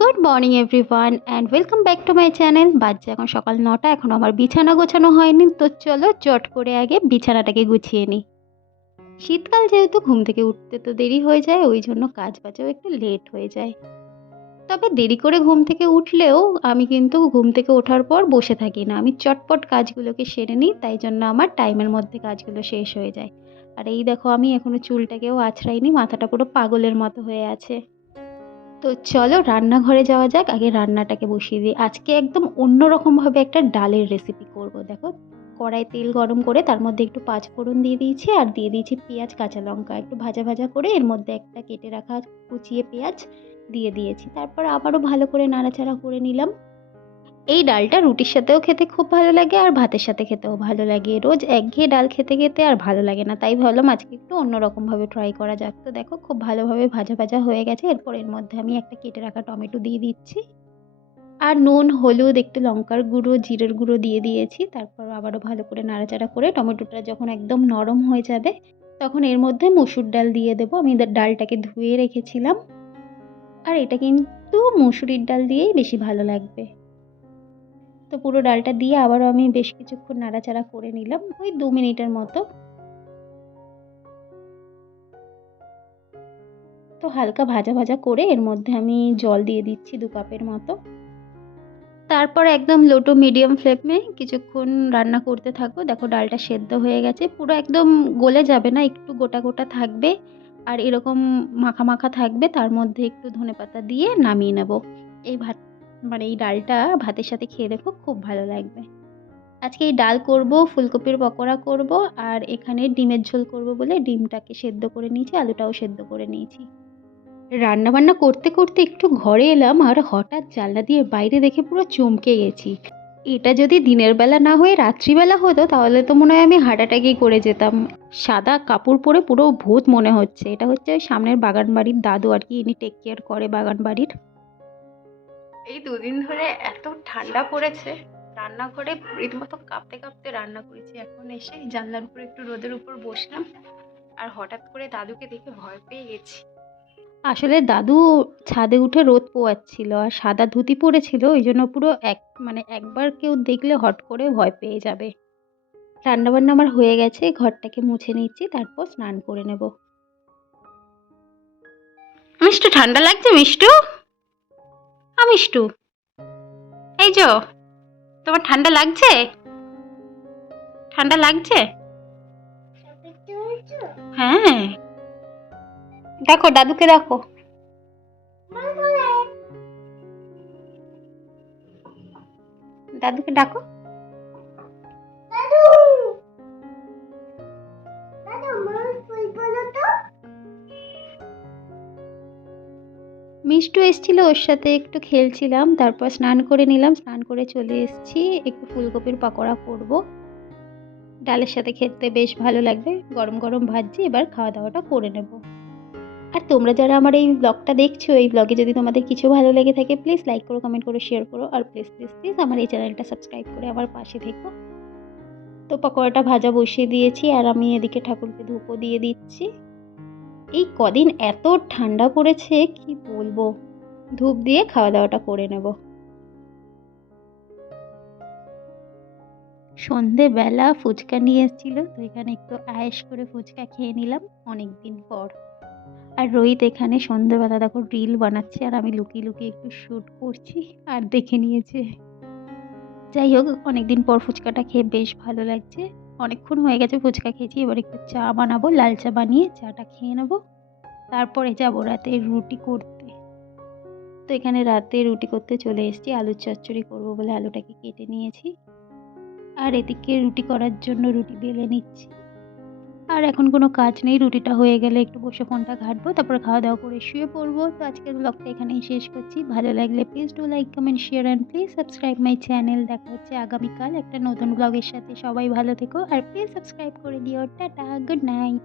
Good morning everyone and welcome back to my channel. বাজছে এখন সকাল ৯টা, এখন আমার বিছানা গোছানো হয়নি, তো চলো চট করে আগে বিছানাটাকে গুছিয়ে নিই। শীতকাল যেহেতু ঘুম থেকে উঠতে তো দেরি হয়ে যায়, ওই জন্য কাজ বাজও একটু লেট হয়ে যায়। তবে দেরি করে ঘুম থেকে উঠলেও আমি কিন্তু ঘুম থেকে ওঠার পর বসে থাকি না, আমি চটপট কাজগুলোকে সেরে নিই, তাই জন্য আমার টাইমের মধ্যে কাজগুলো শেষ হয়ে যায়। আর এই দেখো, আমি এখনও চুলটাকেও আঁচড়াইনি, মাথাটা পুরো পাগলের মতো হয়ে আছে। তো চলো রান্নাঘরে যাওয়া যাক, আগে রান্নাটাকে বসিয়ে দিই। আজকে একদম অন্যরকমভাবে একটা ডালের রেসিপি করব। দেখো, কড়াই তেল গরম করে তার মধ্যে একটু পাঁচফোড়ন দিয়ে দিয়েছি, আর দিয়ে দিয়েছি পেঁয়াজ কাঁচা লঙ্কা, একটু ভাজা ভাজা করে এর মধ্যে একটা কেটে রাখা কুচিয়ে পেঁয়াজ দিয়ে দিয়েছি। তারপর আবারও ভালো করে নাড়াচাড়া করে নিলাম। এই ডালটা রুটির সাথেও খেতে খুব ভালো লাগে আর ভাতের সাথে খেতেও ভালো লাগে। রোজ একঘেয়ে ডাল খেতে খেতে আর ভালো লাগে না, তাই ভাবলাম আজকে একটু অন্যরকমভাবে ট্রাই করা যাক। তো দেখো, খুব ভালোভাবে ভাজা ভাজা হয়ে গেছে। এরপর এর মধ্যে আমি একটা কেটে রাখা টমেটো দিয়ে দিচ্ছি, আর নুন, হলুদ, একটু লঙ্কার গুঁড়ো, জিরের গুঁড়ো দিয়ে দিয়েছি। তারপর আবারও ভালো করে নাড়াচাড়া করে টমেটোটা যখন একদম নরম হয়ে যাবে, তখন এর মধ্যে মসুর ডাল দিয়ে দেবো। আমি ডালটাকে ধুয়ে রেখেছিলাম, আর এটা কিন্তু মুসুরির ডাল দিয়েই বেশি ভালো লাগবে। তো পুরো ডালটা দিয়ে আবারও আমি বেশ কিছুক্ষণ নাড়াচাড়া করে নিলাম, ওই 2 মিনিটের মতো। তো হালকা ভাজা ভাজা করে এর মধ্যে আমি জল দিয়ে দিচ্ছি 2 কাপের মতো। তারপর একদম লো টু মিডিয়াম ফ্লেমে কিছুক্ষণ রান্না করতে থাকবো। দেখো, ডালটা সেদ্ধ হয়ে গেছে, পুরো একদম গলে যাবে না, একটু গোটা গোটা থাকবে আর এরকম মাখা মাখা থাকবে। তার মধ্যে একটু ধনেপাতা দিয়ে নামিয়ে নেব। এই ভাত মানে এই ডালটা ভাতের সাথে খেয়ে দেখো, খুব ভালো লাগবে। আজকে এই ডাল করব, ফুলকপির পকোড়া করব, আর এখানে ডিমের ঝোল করব বলে ডিমটাকে সেদ্ধ করে নিয়েছি, আলুটাও সেদ্ধ করে নিয়েছি। রান্না বান্না করতে করতে একটু ঘরে এলাম, আর হঠাৎ জানলা দিয়ে বাইরে দেখে পুরো চমকে গেছি। এটা যদি দিনের বেলা না হয়ে রাত্রিবেলা হতো, তাহলে তো মনে হয় আমি হার্ট অ্যাটাকই করে যেতাম। সাদা কাপড় পরে পুরো ভূত মনে হচ্ছে। এটা হচ্ছে ওই সামনের বাগান বাড়ির দাদু আর কি, ইনি টেক কেয়ার করে বাগান বাড়ির। এই 2 দিন ধরে এত ঠান্ডা পড়েছে, রান্নাঘরে রীতিমতো কাঁপতে কাঁপতে রান্না করেছি। এখন এসে জানলার উপর একটু রোদের উপর বসলাম, আর হঠাৎ করে দাদুকে দেখে ভয় পেয়ে গেছি। আসলে দাদু ছাদে উঠে রোদ পোয়াচ্ছিল, আর সাদা ধুতি পরেছিল, ওই জন্য পুরো একবার কেউ দেখলে হট করে ভয় পেয়ে যাবে। রান্নাবান্না আমার হয়ে গেছে, ঘরটাকে মুছে নিচ্ছি, তারপর স্নান করে নেব। মিষ্টু, ঠান্ডা লাগছে মিষ্টু? মিষ্টু, এই যো, তোমার ঠান্ডা লাগছে? ঠান্ডা লাগছে? হ্যাঁ, দেখো দাদুকে দেখো, দাদুকে ডাকো। মিষ্টু এসেছিল, ওর সাথে একটু খেলছিলাম, তারপর স্নান করে নিলাম, স্নান করে চলে এসেছি। একটু ফুলকপির পকোড়া করব, ডালের সাথে খেতে বেশ ভালো লাগবে। গরম গরম ভাজছি, এবার খাওয়া দাওয়াটা করে নেব। আর তোমরা যারা আমার এই ব্লগটা দেখছো, এই ব্লগে যদি তোমাদের কিছু ভালো লেগে থাকে, প্লিজ লাইক করো, কমেন্ট করো, শেয়ার করো, আর প্লিজ প্লিজ প্লিজ আমার এই চ্যানেলটা সাবস্ক্রাইব করে আমার পাশে থেকো। তো পকোড়াটা ভাজা বসিয়ে দিয়েছি, আর আমি এদিকে ঠাকুরকে ধূপও দিয়ে দিচ্ছি। এই কদিন এত ঠান্ডা পড়েছে কি বলবো, ধূপ দিয়ে খাওয়া দাওয়াটা করে নেব। সন্ধেবেলা ফুচকা নিয়ে এসেছিলো, তো এখানে একটু আয়েশ করে ফুচকা খেয়ে নিলাম অনেক দিন পর। আর রোহিত এখানে সন্ধেবেলা দেখো রিল বানাচ্ছে, আর আমি লুকিয়ে লুকিয়ে একটু শ্যুট করছি, আর দেখে নিয়েছে। যাই হোক, অনেকদিন পর ফুচকাটা খেয়ে বেশ ভালো লাগছে। অনেকক্ষণ হয়ে গেছে ফুচকা খেয়েছি, এবার একটু চা বানাবো, লাল চা বানিয়ে চাটা খেয়ে নেবো, তারপরে যাবো রাতে রুটি করতে। তো এখানে রাতে রুটি করতে চলে এসেছি, আলুর চচ্চড়ি করবো বলে আলুটাকে কেটে নিয়েছি, আর এদিকে রুটি করার জন্য রুটি বেলে নিচ্ছি। আর এখন কোনো কাজ নেই, রুটিটা হয়ে গেলে একটু বসে ফোনটা ঘাঁটবো, তারপরে খাওয়া দাওয়া করে শুয়ে পড়বো। তো আজকের ব্লগটা এখানেই শেষ করছি। ভালো লাগলে please do like, comment, share and please subscribe my channel. দেখা হচ্ছে আগামীকাল একটা নতুন ব্লগের সাথে। সবাই ভালো থেকো, আর প্লিজ সাবস্ক্রাইব করে দিও। Tata, good night.